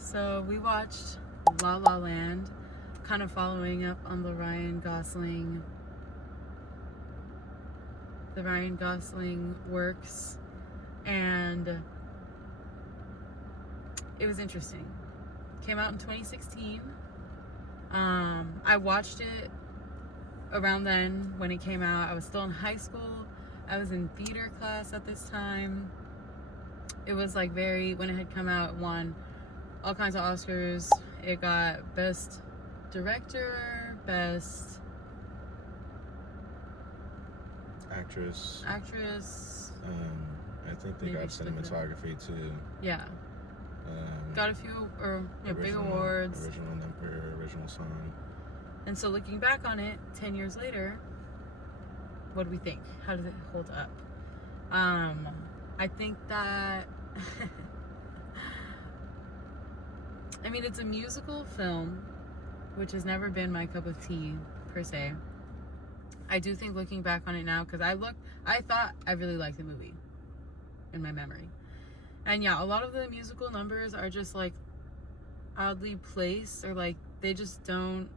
So we watched La La Land, kind of following up on the Ryan Gosling works, and it was interesting. Came out in 2016. I watched it around then when it came out. I was still in high school. I was in theater class at this time. It was like when it had come out, it won all kinds of Oscars. It got Best Director, Best Actress. I think they got cinematography too. Yeah. Got a few big awards. Original number, original song. And so looking back on it 10 years later, what do we think? How does it hold up? I think that I mean, it's a musical film, which has never been my cup of tea per se. I do think looking back on it now, because I thought I really liked the movie in my memory. And yeah, a lot of the musical numbers are just like oddly placed, or like they just don't,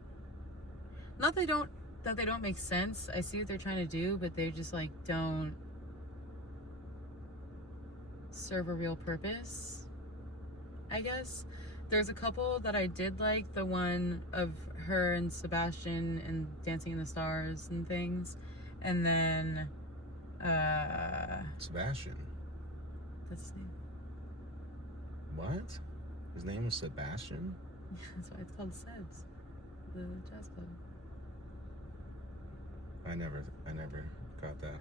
not they don't, that they don't make sense. I see what they're trying to do, but they just like don't serve a real purpose, I guess. There's a couple that I did like, the one of her and Sebastian and Dancing in the Stars and things. And then Sebastian. That's his name. What? His name was Sebastian? Yeah, that's why it's called Sebs, the jazz club. I never got that.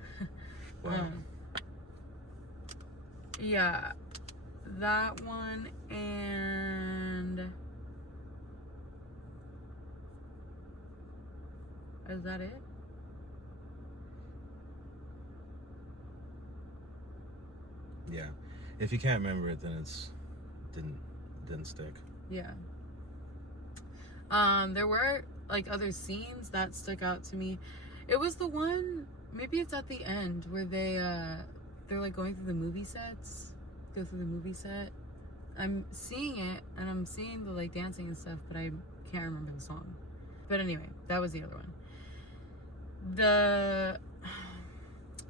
Wow. Yeah, that one, and is that it? Yeah. If you can't remember it, then it's didn't stick. Yeah. There were like other scenes that stuck out to me. It was the one, maybe it's at the end, where they're like going through the movie sets. Go through the movie set. I'm seeing it, and I'm seeing the like dancing and stuff, but I can't remember the song. But anyway, that was the other one.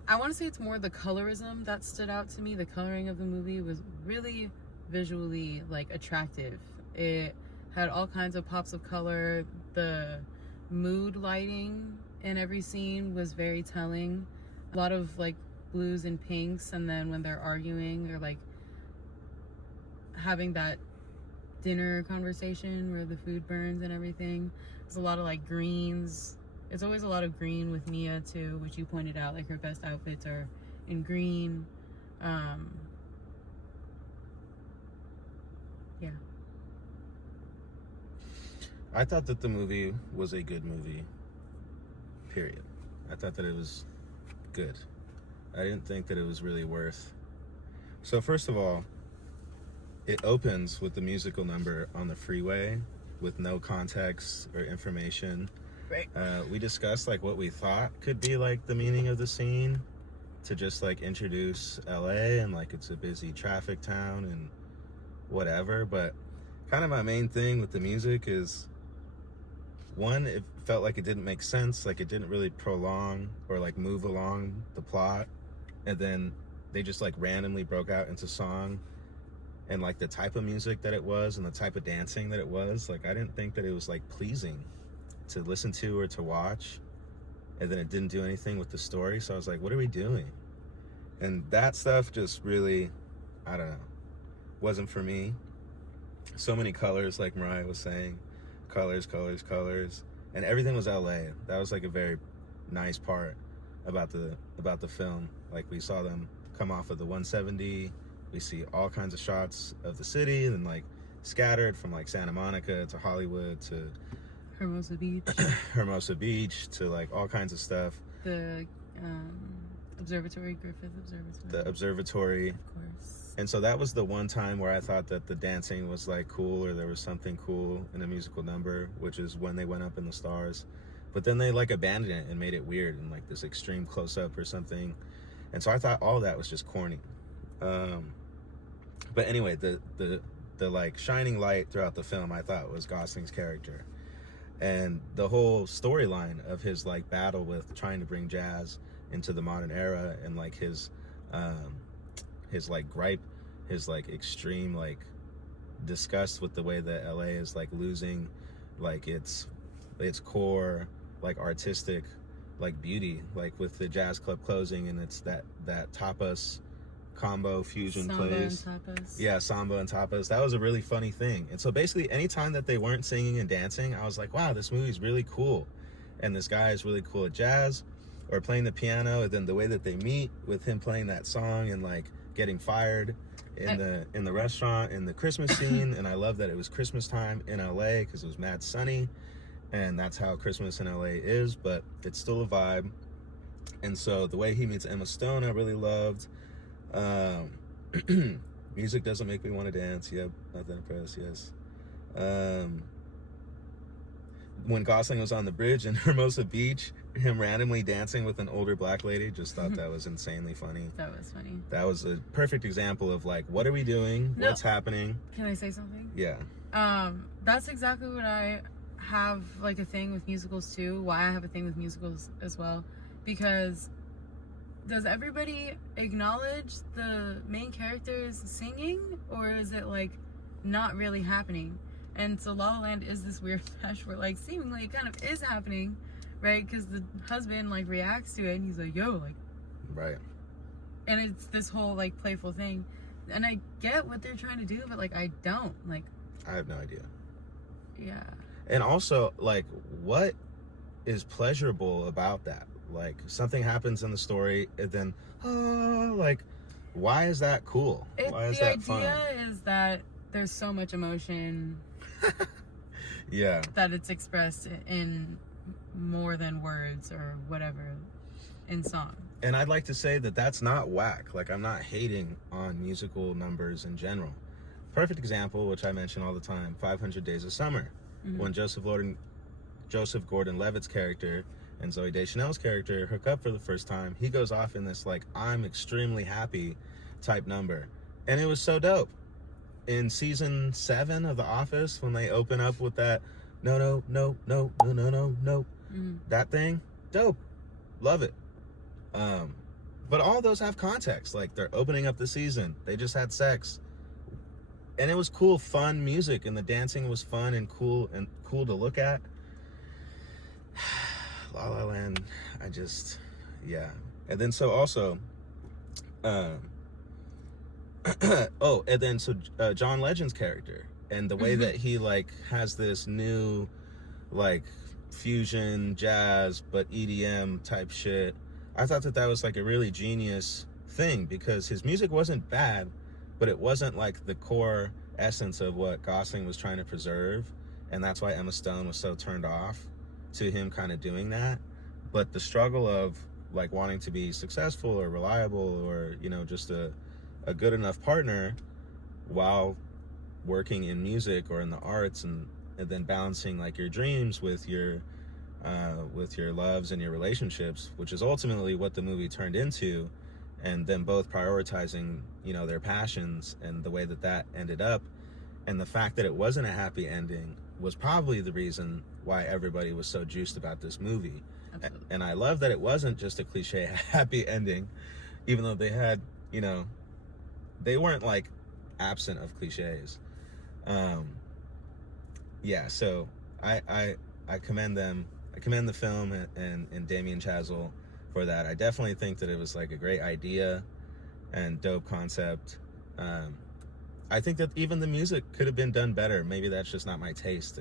I want to say it's more the colorism that stood out to me. The coloring of the movie was really visually like attractive. It had all kinds of pops of color. The mood lighting in every scene was very telling. A lot of like blues and pinks, and then when they're arguing, they're like having that dinner conversation where the food burns and everything. There's a lot of like greens. It's always a lot of green with Mia too, which you pointed out, like her best outfits are in green. Yeah. I thought that the movie was a good movie, period. I thought that it was good. I didn't think that it was really worth. So first of all, it opens with the musical number on the freeway with no context or information. Right. We discussed like what we thought could be like the meaning of the scene, to just like introduce LA and like it's a busy traffic town and whatever. But kind of my main thing with the music is, one, it felt like it didn't make sense, like it didn't really prolong or like move along the plot, and then they just like randomly broke out into song. And like the type of music that it was and the type of dancing that it was, like I didn't think that it was like pleasing to listen to or to watch. And then it didn't do anything with the story, so I was like, what are we doing? And that stuff just really, I don't know, wasn't for me. So many colors, like Mariah was saying, colors, and everything was LA. That was like a very nice part about the film. Like we saw them come off of the 170. We see all kinds of shots of the city, and like scattered from like Santa Monica to Hollywood to Hermosa Beach to like all kinds of stuff. The Griffith Observatory. The observatory. Of course. And so that was the one time where I thought that the dancing was like cool, or there was something cool in a musical number, which is when they went up in the stars. But then they like abandoned it and made it weird and like this extreme close up or something. And so I thought all that was just corny. But anyway, the the like shining light throughout the film, I thought, was Gosling's character, and the whole storyline of his like battle with trying to bring jazz into the modern era, and like his like gripe, his like extreme like disgust with the way that LA is like losing like its core like artistic like beauty, like with the jazz club closing, and it's that tapas combo fusion Samba plays. and tapas. Yeah, samba and tapas. That was a really funny thing. And so basically anytime that they weren't singing and dancing, I was like, wow, this movie's really cool. And this guy is really cool at jazz or playing the piano, and then the way that they meet with him playing that song and like getting fired in the restaurant in the Christmas scene. And I love that it was Christmas time in LA because it was mad sunny, and that's how Christmas in LA is, but it's still a vibe. And so the way he meets Emma Stone, I really loved. Music doesn't make me want to dance. Yep, not that impressed. Yes. When Gosling was on the bridge in Hermosa Beach, him randomly dancing with an older black lady, just thought that was insanely funny. That was funny. That was a perfect example of like, what are we doing? No. What's happening? Can I say something? Yeah. That's exactly what I have like a thing with musicals too. Why I have a thing with musicals as well, because does everybody acknowledge the main characters singing, or is it like not really happening? And so La La Land is this weird match where like seemingly it kind of is happening, right? Because the husband like reacts to it and he's like, yo, like, right. And it's this whole like playful thing, and I get what they're trying to do, but like I don't like. I have no idea. Yeah. And also, like, what is pleasurable about that? Like, something happens in the story, and then, like, why is that cool? Why is that fun? The idea is that there's so much emotion. Yeah. That it's expressed in more than words or whatever in song. And I'd like to say that that's not whack. Like, I'm not hating on musical numbers in general. Perfect example, which I mention all the time, 500 Days of Summer. Mm-hmm. When Joseph Gordon-Levitt's character and Zooey Deschanel's character hook up for the first time, he goes off in this like, I'm extremely happy type number. And it was so dope. In season 7 of The Office, when they open up with that no, that thing, dope. Love it. But all those have context. Like, they're opening up the season. They just had sex. And it was cool, fun music, and the dancing was fun and cool to look at. La La Land, yeah. And then so also, John Legend's character and the way that he like has this new like fusion jazz but EDM type shit. I thought that was like a really genius thing, because his music wasn't bad, but it wasn't like the core essence of what Gosling was trying to preserve, and that's why Emma Stone was so turned off to him kind of doing that. But the struggle of like wanting to be successful or reliable or, you know, just a good enough partner while working in music or in the arts, and then balancing like your dreams with your loves and your relationships, which is ultimately what the movie turned into, and then both prioritizing, you know, their passions, and the way that ended up, and the fact that it wasn't a happy ending was probably the reason why everybody was so juiced about this movie. Absolutely. And I love that it wasn't just a cliche happy ending, even though they had, you know, they weren't like absent of cliches. Yeah, so I commend them. I commend the film and Damien Chazelle for that. I definitely think that it was like a great idea and dope concept. I think that even the music could have been done better. Maybe that's just not my taste,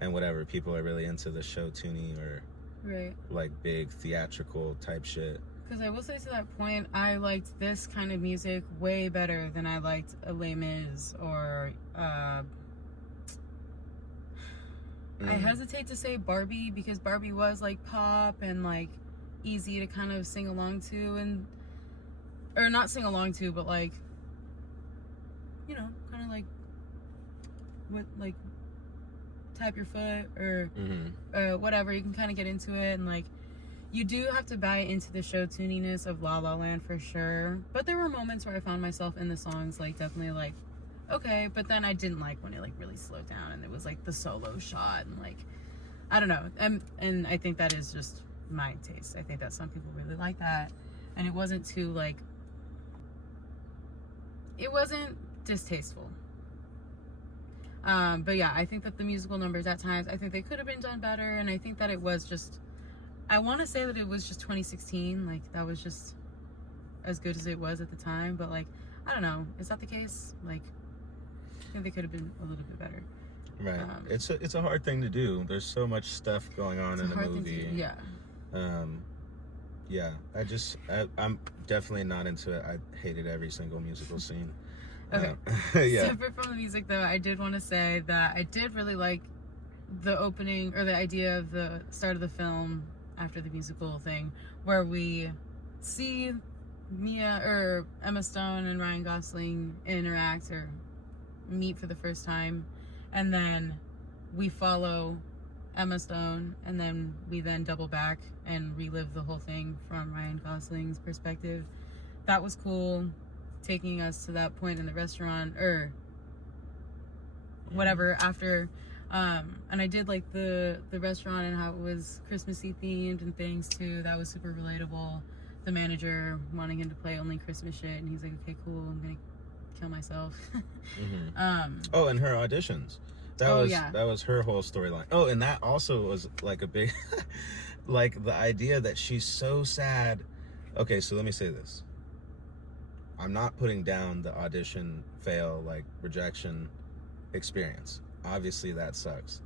and whatever. People are really into the show tuning or right, like big theatrical type shit. Because I will say, to that point, I liked this kind of music way better than I liked a Les Mis or I hesitate to say Barbie, because Barbie was like pop and like easy to kind of sing along to, or not sing along to, but like, you know, kind of like what, like tap your foot or whatever. You can kind of get into it, and like you do have to buy into the show tuniness of La La Land for sure. But there were moments where I found myself in the songs like definitely like, okay, but then I didn't like when it like really slowed down and it was like the solo shot and like I don't know. And I think that is just my taste. I think that some people really like that, and it wasn't too like, it wasn't distasteful. But yeah, I think that the musical numbers at times, I think they could have been done better, and I think that it was just, I want to say that it was just 2016, like that was just as good as it was at the time, but like, I don't know, is that the case? Like, I think they could have been a little bit better. Right. It's a hard thing to do. There's so much stuff going on in a movie. Yeah. Yeah. I'm definitely not into it. I hated every single musical scene. Okay. Yeah. Separate from the music, though, I did want to say that I did really like the opening, or the idea of the start of the film after the musical thing, where we see Emma Stone and Ryan Gosling interact or meet for the first time, and then we follow Emma Stone, and then we then double back and relive the whole thing from Ryan Gosling's perspective. That was cool, taking us to that point in the restaurant or whatever after. And I did like the restaurant and how it was Christmassy themed and things too. That was super relatable. The manager wanting him to play only Christmas shit, and he's like, okay, cool, I'm gonna kill myself. Oh, and her auditions. That was her whole storyline. Oh, and that also was like a big like the idea that she's so sad. Okay, so let me say this. I'm not putting down the audition fail, like rejection experience. Obviously that sucks.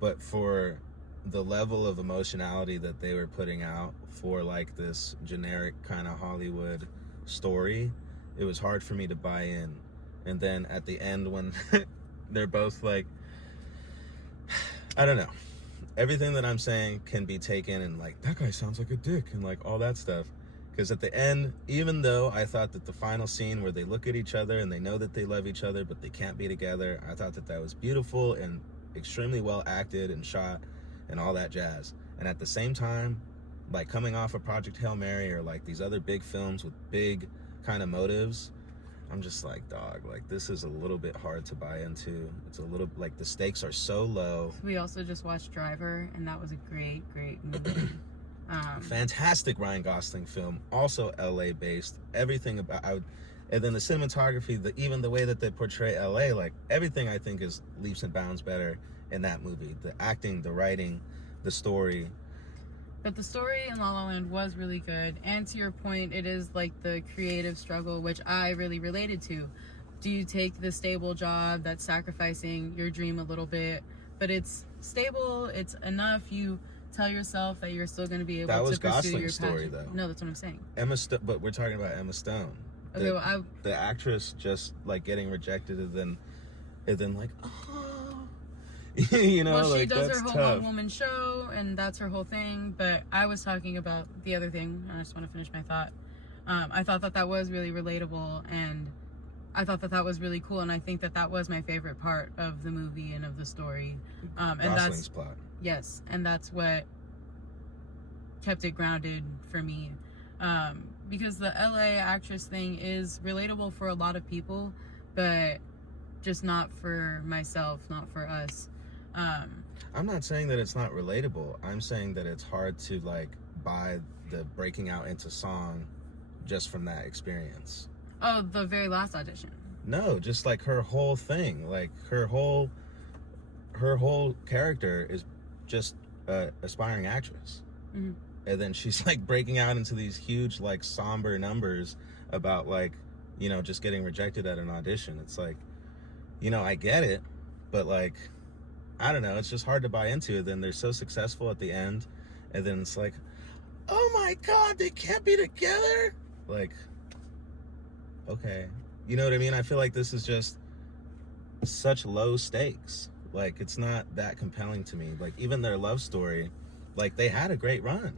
But for the level of emotionality that they were putting out for like this generic kind of Hollywood story, it was hard for me to buy in. And then at the end when they're both like, I don't know, everything that I'm saying can be taken and like, that guy sounds like a dick and like all that stuff. Because at the end, even though I thought that the final scene where they look at each other and they know that they love each other but they can't be together, I thought that that was beautiful and extremely well acted and shot and all that jazz. And at the same time, like coming off of Project Hail Mary or like these other big films with big kind of motives, I'm just like, dog, like this is a little bit hard to buy into. It's a little, like the stakes are so low. We also just watched Driver, and that was a great movie. Fantastic Ryan Gosling film, also LA based. Everything about, and then the cinematography, even the way that they portray LA, like everything I think is leaps and bounds better in that movie. The acting, the writing, the story. But the story in La La Land was really good. And to your point, it is like the creative struggle, which I really related to. Do you take the stable job that's sacrificing your dream a little bit, but it's stable, it's enough, you tell yourself that you're still going to be able to pursue Gosling's your passion. story, though. No, that's what I'm saying. But we're talking about Emma Stone. Okay, well, the actress just like getting rejected and then like, oh, you know, well, she like does that's her whole tough. one-woman show, and that's her whole thing. But I was talking about the other thing, and I just want to finish my thought. I thought that was really relatable, and I thought that was really cool, and I think that was my favorite part of the movie and of the story. And Gosling's plot. Yes, and that's what kept it grounded for me. Because the LA actress thing is relatable for a lot of people, but just not for myself, not for us. I'm not saying that it's not relatable. I'm saying that it's hard to like buy the breaking out into song just from that experience. Oh, the very last audition. No, just like her whole thing, like her whole character is just a aspiring actress. Mm-hmm. And then she's like breaking out into these huge like somber numbers about like, you know, just getting rejected at an audition. It's like, you know, I get it, but like, I don't know, it's just hard to buy into. Then they're so successful at the end, and then it's like, oh my god, they can't be together. Like, okay, you know what I mean? I feel like this is just such low stakes. Like, it's not that compelling to me. Like, even their love story, like they had a great run.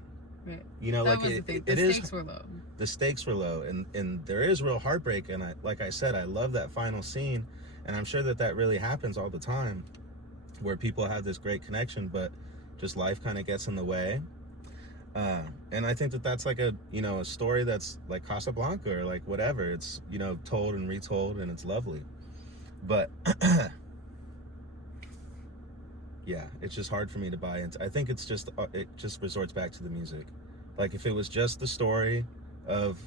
Right. You know, that like the stakes were low. The stakes were low, and there is real heartbreak. And like I said, I love that final scene, and I'm sure that really happens all the time, where people have this great connection, but just life kind of gets in the way. And I think that's like a story that's like Casablanca or like whatever. It's, you know, told and retold, and it's lovely. But yeah, it's just hard for me to buy into. I think it just resorts back to the music. Like if it was just the story of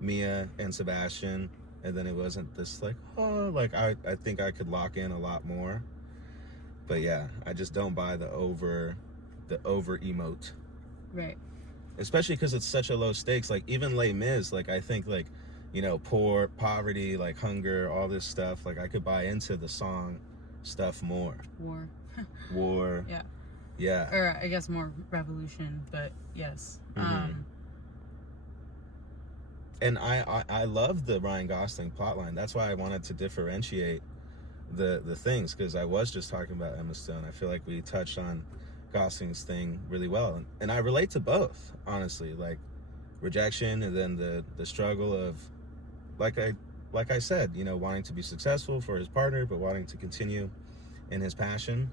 Mia and Sebastian, and then it wasn't this like, oh, like I think I could lock in a lot more. But yeah, I just don't buy the over emote. Right. Especially because it's such a low stakes. Like even Les Mis, like I think like, you know, poverty, like hunger, all this stuff. Like I could buy into the song stuff more. War. Yeah. Yeah. Or I guess more revolution, but yes. Mm-hmm. And I love the Ryan Gosling plotline. That's why I wanted to differentiate the things, because I was just talking about Emma Stone. I feel like we touched on Gosling's thing really well, and I relate to both, honestly. Like rejection, and then the struggle of, like I said, you know, wanting to be successful for his partner, but wanting to continue in his passion.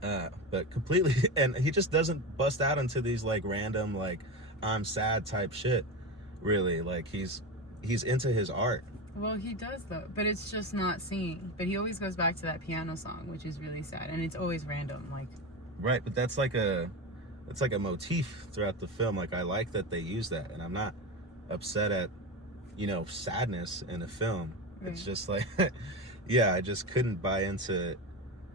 But completely, and he just doesn't bust out into these like random like I'm sad type shit. Really, like he's into his art. Well, he does though, but it's just not singing. But he always goes back to that piano song, which is really sad, and it's always random. Like, right, but that's like a motif throughout the film. Like I like that they use that, and I'm not upset at, you know, sadness in a film. Right. It's just like, yeah, I just couldn't buy into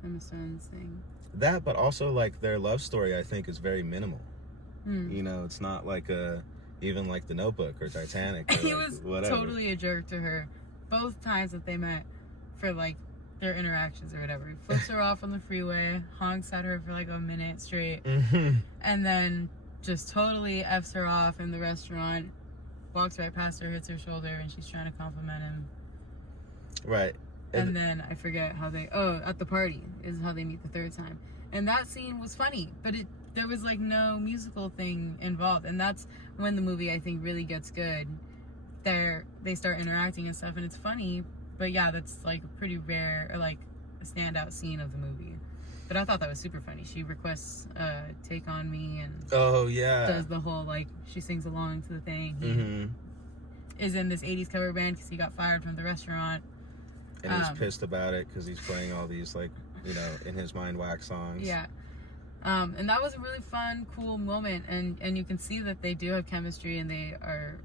Emma Stone's thing. That, but also like their love story, I think, is very minimal. You know, it's not like even like The Notebook or Titanic. Or he like was whatever. Totally a jerk to her both times that they met for like their interactions or whatever. He flips her off on the freeway, honks at her for like a minute straight, and then just totally F's her off in the restaurant, walks right past her, hits her shoulder, and she's trying to compliment him. Right. And then I forget how at the party is how they meet the third time. And that scene was funny, but there was like no musical thing involved. And that's when the movie, I think, really gets good. They start interacting and stuff, and it's funny. But yeah, that's like a pretty rare, or like a standout scene of the movie. But I thought that was super funny. She requests Take On Me, and oh yeah, does the whole like, she sings along to the thing. He is in this 80s cover band because he got fired from the restaurant. And he's pissed about it because he's playing all these, like, you know, in his mind, wax songs. Yeah. And that was a really fun, cool moment. And you can see that they do have chemistry and they are,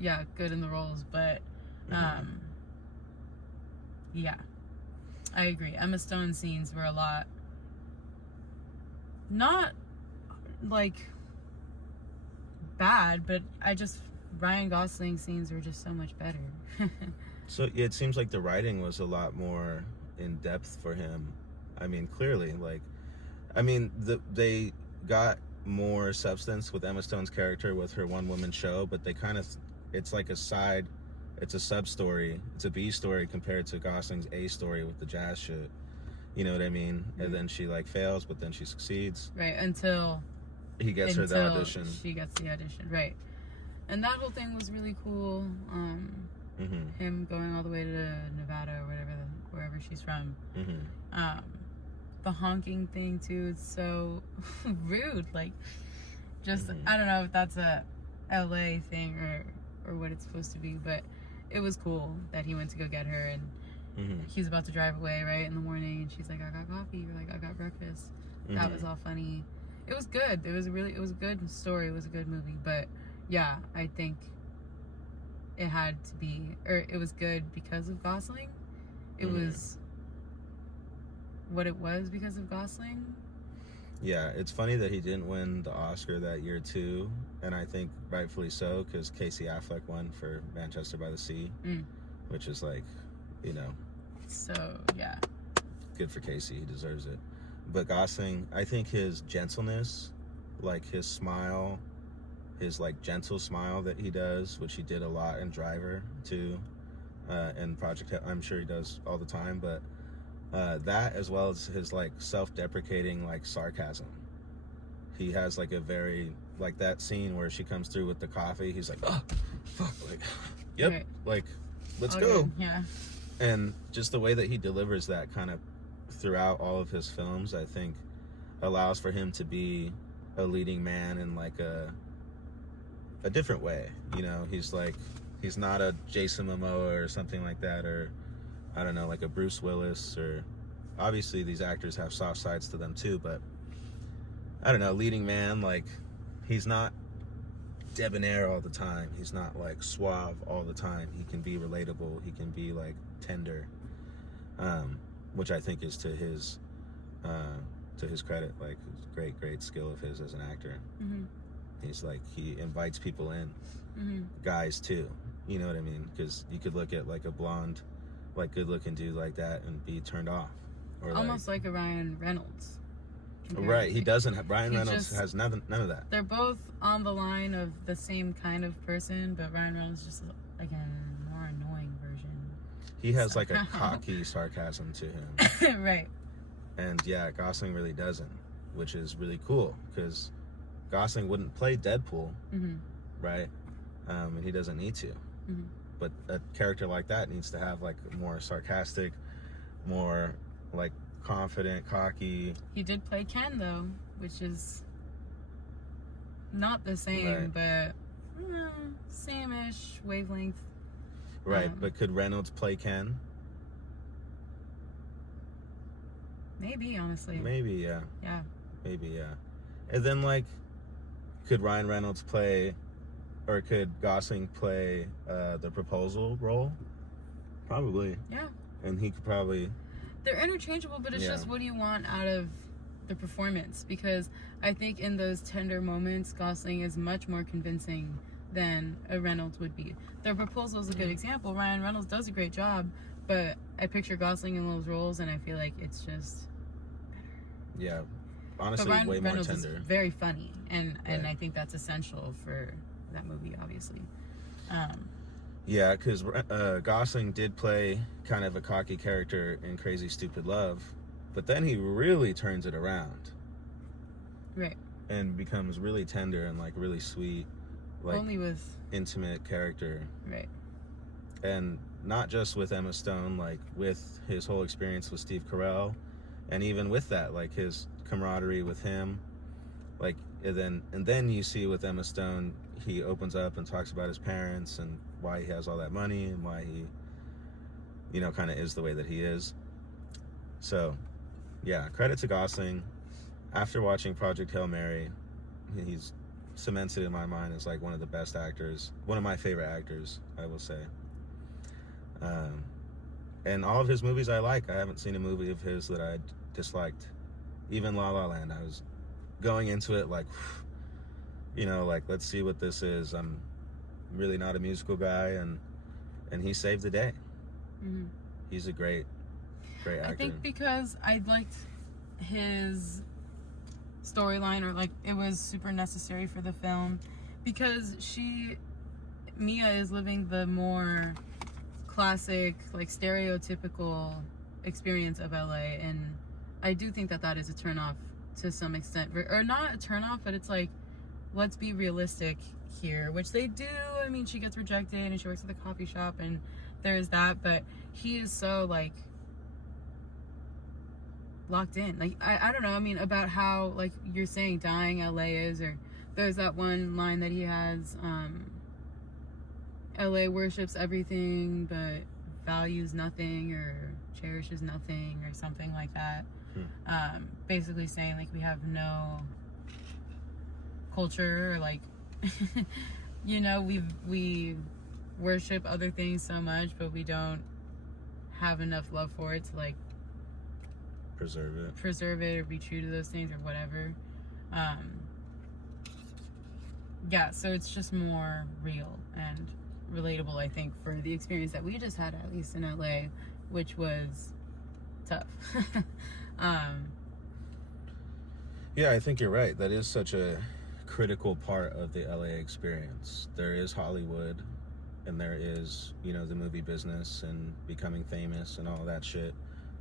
yeah, good in the roles. But, yeah, I agree. Emma Stone's scenes were a lot, not, like, bad, but Ryan Gosling's scenes were just so much better. So yeah, it seems like the writing was a lot more in depth for him. I mean, clearly, like, I mean, they got more substance with Emma Stone's character with her one-woman show, but they kind of, it's like it's a sub-story, it's a B story compared to Gosling's A story with the jazz shit. You know what I mean? And then she like fails, but then she succeeds. Right, until he gets her the audition. She gets the audition, right? And that whole thing was really cool. Him going all the way to Nevada or wherever she's from. The honking thing too, it's so rude. Like, just I don't know if that's a LA thing or what it's supposed to be, but it was cool that he went to go get her, and he was about to drive away right in the morning, and she's like, I got coffee, or like, I got breakfast. That was all funny. It was good. It was a good story. It was a good movie. But yeah, I think it had to be, or it was good because of Gosling. It was what it was because of Gosling. Yeah, it's funny that he didn't win the Oscar that year too, and I think rightfully so, because Casey Affleck won for Manchester by the Sea, which is like, you know. So, yeah. Good for Casey, he deserves it. But Gosling, I think his gentleness, like his smile, his like gentle smile that he does, which he did a lot in Driver too, and Project, I'm sure he does all the time, but that, as well as his like self-deprecating like sarcasm. He has like a very, like that scene where she comes through with the coffee, he's like, oh fuck, like, yep, right. Like, let's go. Good. Yeah. And just the way that he delivers that kind of throughout all of his films, I think allows for him to be a leading man in like a different way. You know, he's like, he's not a Jason Momoa or something like that, or I don't know, like a Bruce Willis, or obviously these actors have soft sides to them too, but I don't know, leading man, like he's not debonair all the time. He's not like suave all the time. He can be relatable. He can be like tender, which I think is to his credit, like great skill of his as an actor. Mm-hmm. He's like, he invites people in, Mm-hmm. guys too. You know what I mean? Because you could look at like a blonde, like good-looking dude like that and be turned off, or Almost like a Ryan Reynolds. right. He doesn't have, Ryan He Reynolds just- has none of that. They're both on the line of the same kind of person, but Ryan Reynolds is just like a more annoying version. He has like a Somehow. cocky sarcasm to him. Right. And yeah, Gosling really doesn't, which is really cool because Gosling wouldn't play Deadpool, Mm-hmm. right? And he doesn't need to. Mm-hmm. But a character like that needs to have like more sarcastic, more like confident, cocky. He did play Ken though, which is not the same, Right. but same-ish wavelength. Right, but could Reynolds play Ken? Maybe, honestly. Maybe, yeah. Yeah. Maybe, yeah. And then like, could Ryan Reynolds play, or could Gosling play the proposal role? Probably. Yeah. And he could probably. They're interchangeable, but it's Yeah. just what do you want out of the performance? Because I think in those tender moments, Gosling is much more convincing than a Reynolds would be. The proposal is a good example. Ryan Reynolds does a great job, but I picture Gosling in those roles, and I feel like it's just. Yeah. But Honestly, Ryan way more Reynolds is tender. very funny, and Right. I think that's essential for that movie, obviously. Yeah, because Gosling did play kind of a cocky character in Crazy Stupid Love, but then he really turns it around Right. and becomes really tender and like really sweet, like Only with intimate character. right. And not just with Emma Stone, like with his whole experience with Steve Carell, and even with that, like his camaraderie with him, like and then you see with Emma Stone, he opens up and talks about his parents and why he has all that money and why he, you know, kind of is the way that he is. So, yeah, credit to Gosling. After watching Project Hail Mary, he's cemented in my mind as like one of the best actors, one of my favorite actors, I will say. And all of his movies I like. I haven't seen a movie of his that I disliked. Even La La Land, I was going into it like, you know, like, let's see what this is. I'm really not a musical guy, and he saved the day. Mm-hmm. He's a great actor. I think because I liked his storyline, or like it was super necessary for the film, because Mia is living the more classic, like stereotypical experience of LA, and I do think that is a turnoff to some extent, or not a turnoff, but it's like, let's be realistic here, which they do. I mean, she gets rejected and she works at the coffee shop, and there's that, but he is so like locked in. Like I don't know, I mean, about how, like you're saying, dying LA is, or there's that one line that he has, LA worships everything but values nothing or cherishes nothing, or something like that. Basically saying like we have no culture, or like you know, we worship other things so much, but we don't have enough love for it to like preserve it or be true to those things or whatever. Yeah, so it's just more real and relatable, I think, for the experience that we just had, at least in LA, which was tough. Yeah, I think you're right. That is such a critical part of the LA experience. There is Hollywood, and there is, you know, the movie business and becoming famous and all that shit,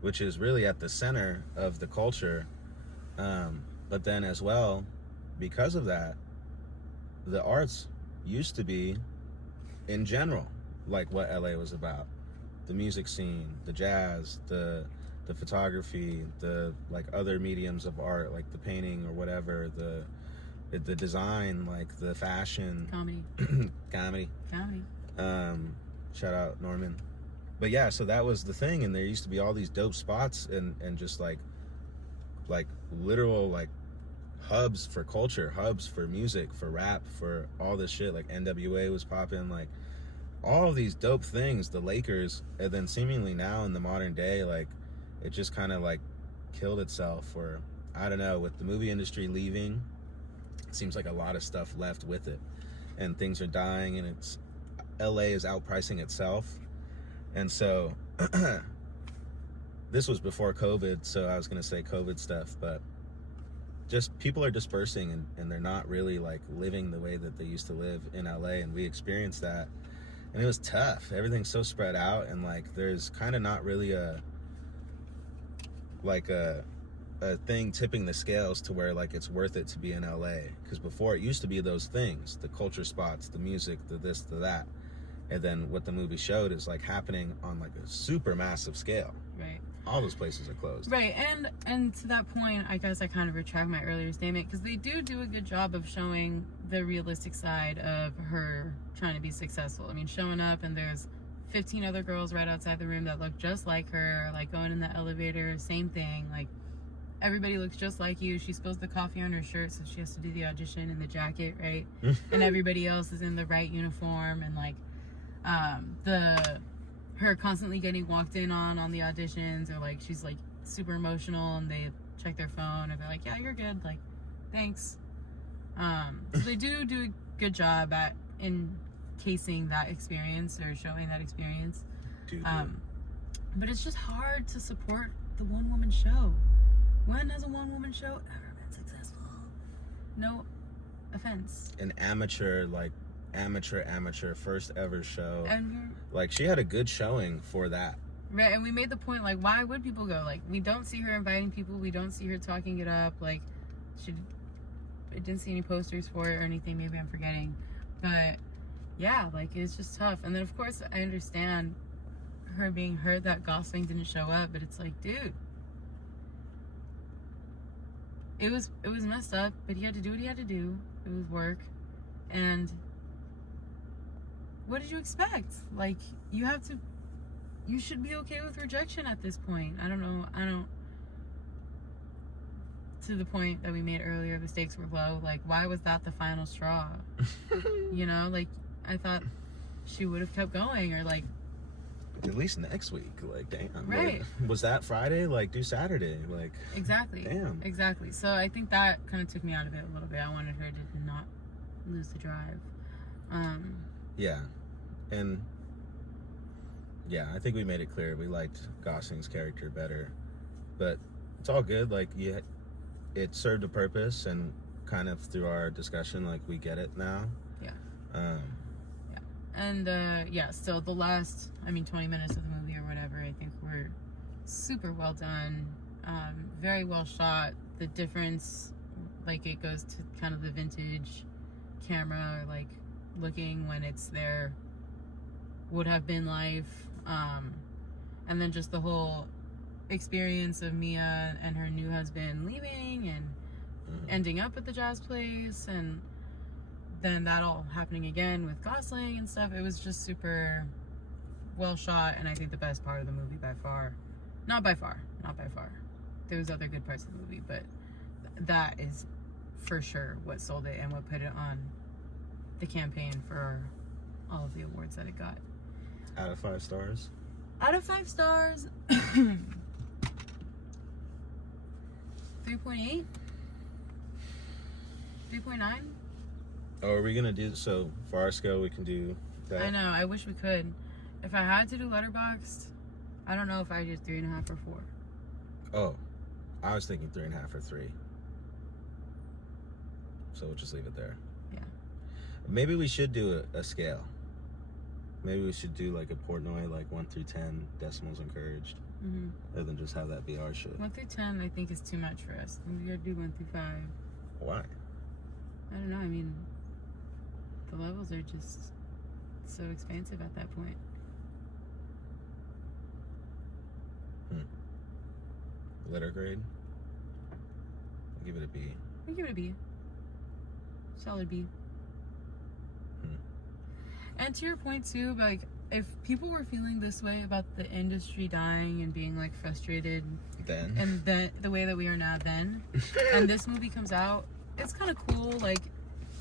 which is really at the center of the culture. But then as well, because of that, the arts used to be, in general, like what LA was about. The music scene, the jazz, the photography, the like other mediums of art, like the painting or whatever, the design, like the fashion, Comedy. comedy. Shout out Norman. but yeah, so that was the thing, and there used to be all these dope spots and just like literal like hubs for culture, hubs for music, for rap, for all this shit. Like NWA was popping, like all of these dope things, the Lakers, and then seemingly now in the modern day, like it just kind of like killed itself, or I don't know, with the movie industry leaving, it seems like a lot of stuff left with it, and things are dying, and it's LA is outpricing itself. And so this was before COVID, so I was gonna say COVID stuff, but just people are dispersing, and they're not really like living the way that they used to live in LA, and we experienced that, and it was tough. Everything's so spread out, and like there's kind of not really a thing tipping the scales to where like it's worth it to be in LA, because before it used to be those things, the culture spots, the music, the this, the that, and then what the movie showed is like happening on like a super massive scale. Right. All those places are closed. Right, and to that point, I guess I kind of retract my earlier statement, because they do a good job of showing the realistic side of her trying to be successful. I mean, showing up and there's 15 other girls right outside the room that look just like her, like going in the elevator, same thing, like everybody looks just like you. She spills the coffee on her shirt, so she has to do the audition in the jacket, right? And everybody else is in the right uniform, and like her constantly getting walked in on the auditions, or like she's like super emotional and they check their phone and they're like, yeah, you're good, like thanks. So they do a good job at encasing that experience or showing that experience. But it's just hard to support the one-woman show. When has a one-woman show ever been successful? No offense. An amateur first ever show. And like she had a good showing for that. right, and we made the point, like, why would people go? Like, we don't see her inviting people, we don't see her talking it up, like, I didn't see any posters for it or anything, maybe I'm forgetting, but yeah, like, it's just tough. And then of course I understand her being hurt that Gosling didn't show up, but it's like, dude, it was messed up, but he had to do what he had to do. It was work. And what did you expect? Like, you should be okay with rejection at this point. I don't, to the point that we made earlier, the stakes were low. Like, why was that the final straw? You know, like, I thought she would have kept going, or like, at least next week. Like, damn. Right. Like, was that Friday? Like, do Saturday. Like, exactly. Damn. Exactly. So I think that kind of took me out of it a little bit. I wanted her to not lose the drive. Yeah. And yeah, I think we made it clear we liked Gosling's character better, but it's all good. Like, it served a purpose, and kind of through our discussion, like, we get it now. Yeah. Yeah. And yeah, so the last 20 minutes of the movie or whatever, I think were super well done, very well shot. The difference, like, it goes to kind of the vintage camera, like, looking when it's their would have been life, and then just the whole experience of Mia and her new husband leaving and ending up at the jazz place, and then that all happening again with Gosling and stuff. It was just super well shot, and I think the best part of the movie by far. Not by far. There was other good parts of the movie, but that is for sure what sold it and what put it on the campaign for all of the awards that it got. Out of 5 stars? Out of 5 stars, 3.8? 3.9? Oh, are we gonna do, so for our scale we can do that? I know, I wish we could. If I had to do Letterboxd, I don't know if I did 3.5 or 4. Oh, I was thinking 3.5 or 3. So we'll just leave it there. Yeah. Maybe we should do a scale. Maybe we should do like a Portnoy, like 1 through 10, decimals encouraged. Rather than just have that be our shit. 1 through 10, I think, is too much for us. We gotta do 1 through 5. Why? I don't know. I mean, the levels are just so expansive at that point. Letter grade? I'll give it a B. We give it a B. Solid B. And to your point too, like, if people were feeling this way about the industry dying and being like frustrated, Then. and then the way that we are now, then, and this movie comes out, it's kind of cool. Like,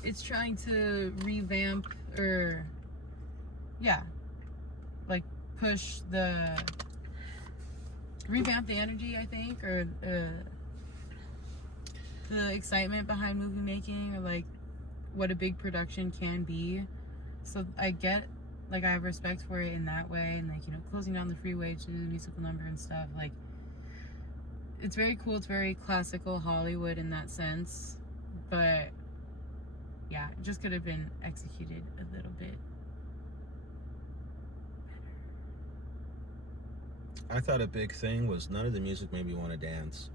it's trying to revamp or, yeah, like revamp the energy, I think, or the excitement behind movie making, or like what a big production can be. So I have respect for it in that way, and like, you know, closing down the freeway to do the musical number and stuff. Like, it's very cool. It's very classical Hollywood in that sense, but yeah, it just could have been executed a little bit. I thought a big thing was none of the music made me want to dance.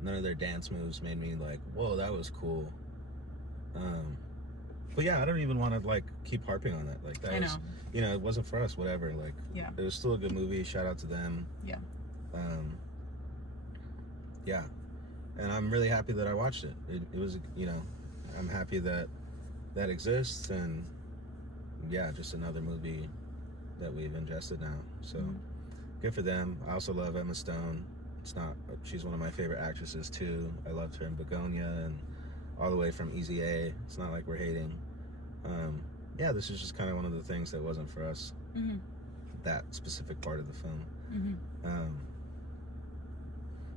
None of their dance moves made me like, whoa, that was cool. But yeah, I don't even want to like keep harping on that. Like that was, you know, it wasn't for us. Whatever. Like, Yeah. It was still a good movie. Shout out to them. Yeah. Yeah, and I'm really happy that I watched it. It was, you know, I'm happy that exists, and yeah, just another movie that we've ingested now. So. Good for them. I also love Emma Stone. She's one of my favorite actresses too. I loved her in Begonia and all the way from Easy A. It's not like we're hating. Yeah, this is just kind of one of the things that wasn't for us. Mm-hmm. That specific part of the film. Mm-hmm.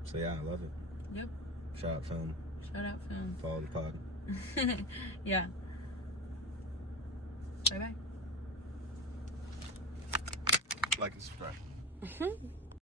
So yeah, I love it. Yep. Shout out film. Shout out film. Follow the pod. Yeah. Bye-bye. Like and subscribe. Mm-hmm.